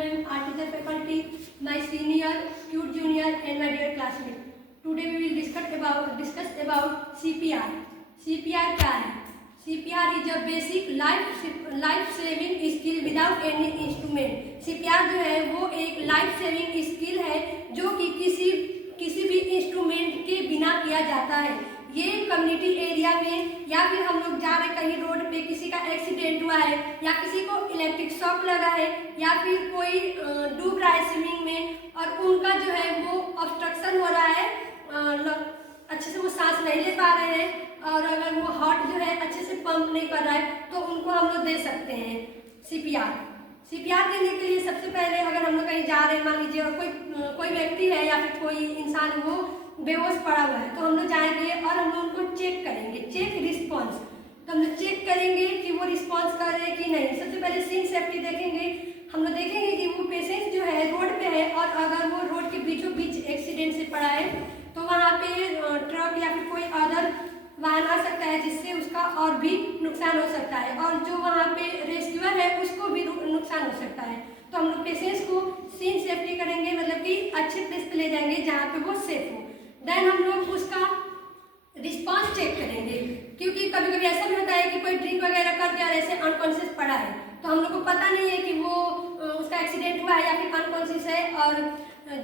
ma'am, our teacher faculty, my senior, cute junior, and my dear classmate. Today we will discuss about CPR. CPR क्या है? CPR is a basic life saving skill without any instrument. CPR जो है वो एक life saving skill है जो कि किसी भी इंस्ट्रूमेंट के बिना किया जाता है। ये कम्युनिटी एरिया में या फिर हम लोग जा रहे कहीं रोड पे किसी का एक्सीडेंट हुआ है या किसी को इलेक्ट्रिक शॉक लगा है या फिर कोई डूब रहा है स्विमिंग में और उनका जो है वो ऑब्स्ट्रक्शन हो रहा है, अच्छे से वो सांस नहीं ले पा रहे हैं और अगर वो हार्ट जो है अच्छे से पंप नहीं कर रहा है तो उनको हम लोग दे सकते हैं सीपीआर देने के लिए सबसे पहले अगर हम लोग कहीं जा रहे हैं, मान लीजिए और कोई व्यक्ति है या फिर कोई इंसान वो बेहोश पड़ा हुआ है तो हम लोग जाएंगे और हम लोग उनको चेक करेंगे, चेक रिस्पॉन्स। तो हम लोग चेक करेंगे कि वो रिस्पॉन्स कर रहे हैं कि नहीं। सबसे पहले सीन सेफ्टी देखेंगे, हम लोग देखेंगे कि वो पेशेंट जो है रोड पे है और अगर वो रोड के बीचों बीच एक्सीडेंट से पड़ा है तो वहाँ पे ट्रक या फिर कोई अदर वाहन आ सकता है जिससे उसका और भी नुकसान हो सकता है और जो वहाँ पे रेस्क्यूअर है उसको भी नुकसान हो सकता है। तो हम लोग पेशेंट्स को सीन सेफ्टी करेंगे, मतलब कि अच्छे प्लेस पे ले जाएंगे जहाँ पे वो सेफ हो। देन हम लोग उसका रिस्पॉन्स चेक करेंगे, क्योंकि कभी कभी ऐसा भी होता है कि कोई ड्रिंक वगैरह करके और ऐसे अनकॉन्शियस पड़ा है तो हम लोग को पता नहीं है कि वो उसका एक्सीडेंट हुआ है या फिर अनकॉन्शियस है। और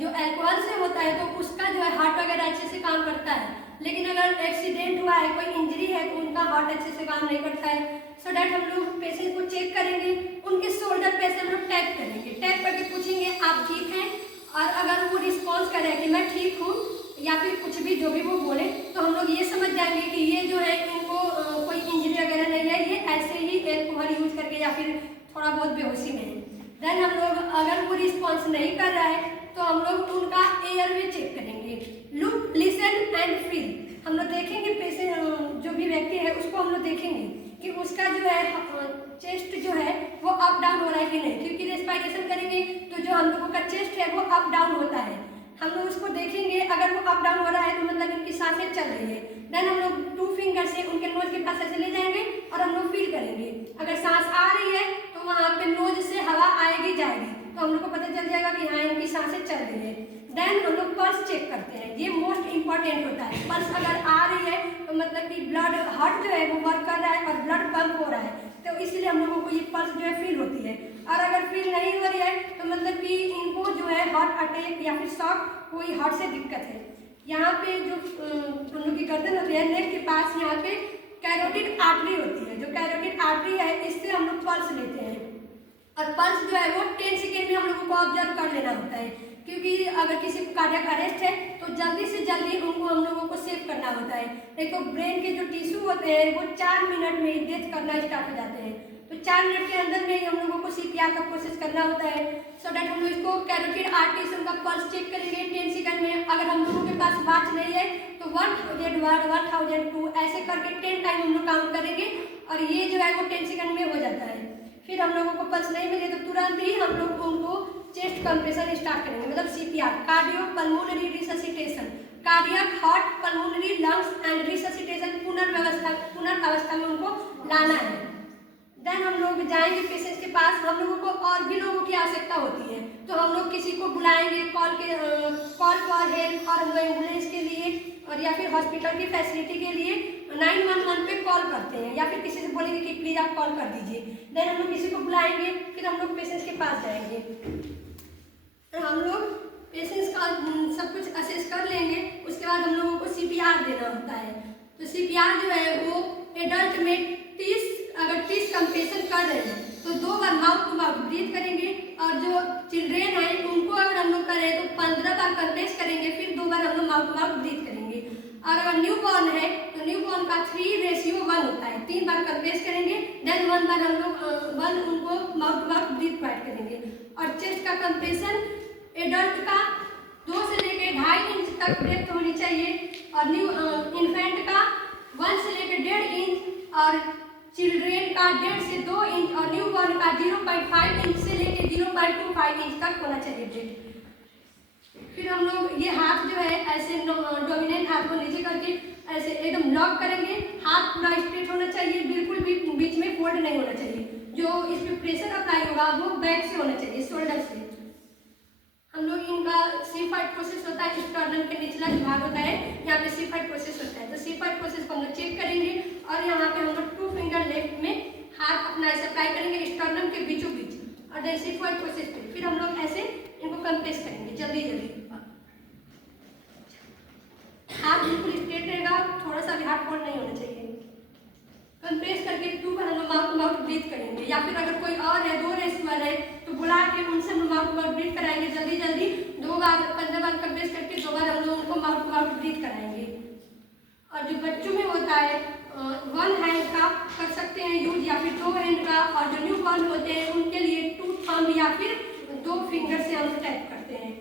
जो अल्कोहल से होता है तो उसका जो है हार्ट वगैरह अच्छे से काम करता है, लेकिन अगर एक्सीडेंट हुआ है, कोई इंजरी है तो उनका हार्ट अच्छे से काम नहीं करता है। सो डैट हम लोग पेशेंट को चेक करेंगे, उनके शोल्डर पे से हम लोग टैप करेंगे, टैप करके पूछेंगे आप ठीक हैं, और अगर वो रिस्पॉन्स करे कि मैं ठीक हूँ या फिर कुछ भी जो भी वो बोले तो हम लोग ये समझ जाएंगे कि ये जो है इनको कोई इंजरी वगैरह नहीं है, ये ऐसे ही एल्कोहल यूज करके या फिर थोड़ा बहुत बेहोशी में है। देन हम लोग अगर वो रिस्पॉन्स नहीं कर रहा है तो हम लोग उनका एयरवे चेक करेंगे, लुक लिसन एंड फील। हम लोग देखेंगे पेशेंट जो भी व्यक्ति है उसको हम लोग देखेंगे कि उसका जो है चेस्ट जो है वो अप डाउन हो रहा है कि नहीं, क्योंकि रेस्पिरेशन करेंगे तो जो हम लोगों का चेस्ट है वो अप डाउन होता है। हम लोग उसको देखेंगे, अगर वो अप डाउन हो रहा है तो मतलब इनकी सांसें चल रही है। देन हम लोग 2 फिंगर से उनके नोज के पास ऐसे ले जाएंगे और हम लोग फील करेंगे, अगर सांस आ रही है तो वहाँ पे नोज से हवा आएगी जाएगी तो हम लोग को पता चल जाएगा कि हाँ इनकी सांसें चल रही है। देन हम लोग पल्स चेक करते हैं, ये मोस्ट इंपॉर्टेंट होता है। पल्स अगर आ रही है तो मतलब कि ब्लड हार्ट जो है वो वर्क कर रहा है और ब्लड पंप हो रहा है, तो इसलिए हम लोगों को ये पल्स जो है फील होती है। और अगर फील नहीं हो रही है तो मतलब कि इनको जो है हार्ट अटैक या फिर शॉक, कोई हार्ट से दिक्कत है। यहाँ पे जो हम लोग की गर्दन होती है, नेक के पास यहाँ पे कैरोटिड आर्टरी होती है, जो कैरोटिड आर्टरी है इससे हम लोग पल्स लेते हैं और पल्स जो है वो 10 सेकेंड में हम लोगों को ऑब्जर्व कर लेना होता है, क्योंकि अगर किसी को कार्डियक अरेस्ट है तो जल्दी से जल्दी उनको हम लोगों को सेव करना होता है। देखो ब्रेन के जो टिश्यू होते हैं वो 4 मिनट में ही डेथ करना स्टार्ट हो जाते हैं, तो 4 मिनट के अंदर में ही हम लोगों को सीपीआर का प्रोसेस करना होता है। सो डैट हम लोग इसको कैरोटिड आर्टरी से उनका पल्स चेक करेंगे 10 सेकंड में। अगर हम लोगों के पास वॉच नहीं है तो 1001, 1002 ऐसे करके 10 टाइम हम लोग काउंट करेंगे और ये जो है वो 10 सेकंड में हो जाता है। फिर हम लोगों को पल्स नहीं मिले तो तुरंत ही हम लोग उनको चेस्ट कंप्रेशन स्टार्ट करेंगे, मतलब CPR, cardio pulmonary resuscitation, cardiac heart pulmonary lungs and resuscitation, पुनर्अवस्था में उनको लाना है। देन हम लोग जाएंगे पेशेंट के पास। हम लोगों को और भी लोगों की आवश्यकता होती है तो हम लोग किसी को बुलाएंगे, कॉल फॉर हेल्प, और हम लोग एम्बुलेंस के लिए और या फिर हॉस्पिटल की फैसिलिटी के लिए 911 पे कॉल करते हैं या फिर किसी से बोलेंगे कि प्लीज़ आप कॉल कर दीजिए। देन हम लोग किसी को बुलाएंगे, फिर हम लोग पेशेंट्स के पास जाएंगे, हम लोग पेशेंट्स का सब कुछ असेस कर लेंगे। उसके बाद हम लोगों को सीपीआर देना होता है। तो सीपीआर जो है वो एडल्ट में 30 कंप्रेशन कर रहे हैं तो 2 बार माउथ टू माउथ ब्रीथ करेंगे, और जो चिल्ड्रेन है उनको अगर हम लोग करें तो 15 बार कंप्रेस करेंगे, फिर 2 बार हम लोग माउथ टू माउथ ब्रीथ करेंगे। और अगर न्यू बॉर्न है तो न्यू बॉर्न का 3:1 होता है, 3 बार कंप्रेस करेंगे, देन 1 बार हम लोग उनको mouth to mouth breath provide करेंगे। और चेस्ट का कंप्रेशन एडल्ट का 2 से लेकर 2.5 इंच तक डेप्थ होनी चाहिए, और न्यू इन्फेंट का 1 से लेकर 1.5 इंच, और चिल्ड्रेन का 1.5 से 2 इंच, और न्यू बॉर्न का 0.5 इंच से लेकर 0.25 इंच तक होना चाहिए डेप्थ। फिर हम लोग ये हाथ जो है ऐसे डोमिनेंट हाथ को नीचे करके ऐसे एकदम लॉक करेंगे, हाथ पूरा स्ट्रेट होना चाहिए, बिल्कुल भी बीच में फोल्ड नहीं होना चाहिए। जो इस पे प्रेशर अप्लाई होगा वो बैक से होना चाहिए, शोल्डर से। C5 प्रोसेस होता है, स्टर्नम के निचला जो भाग होता है यहाँ पे C5 प्रोसेस होता है। तो C5 प्रोसेस को हम लोग चेक करेंगे और यहाँ पे हम लोग 2 फिंगर लेफ्ट में हाथ अपना ऐसे अप्लाई करेंगे स्टर्नम के बीचों बीच और देन C5 प्रोसेस पे फिर हम लोग ऐसे इनको कंप्रेस करेंगे जल्दी जल्दी। हाथ बिल्कुल स्ट्रेट रहेगा, थोड़ा सा भी हाथ फोल्ड नहीं होना चाहिए। कंप्रेस करके 2 बार हम माउथ टू माउथ ब्रीथ करेंगे, या फिर अगर कोई और है 2 रेस्टवर है तो बुला के उनसे हम माउथ टू माउथ ब्रीथ कराएंगे जल्दी जल्दी। 2 बार 15 बार कंप्रेस करके 2 बार हम लोग उनको माउथ टू माउथ ब्रीथ कराएंगे। और जो बच्चों में होता है 1 हैंड का कर सकते हैं यूज, या फिर 2 हैंड का, और जो न्यू बॉर्न होते हैं उनके लिए 2 थंब या फिर 2 फिंगर से हम टैप करते हैं।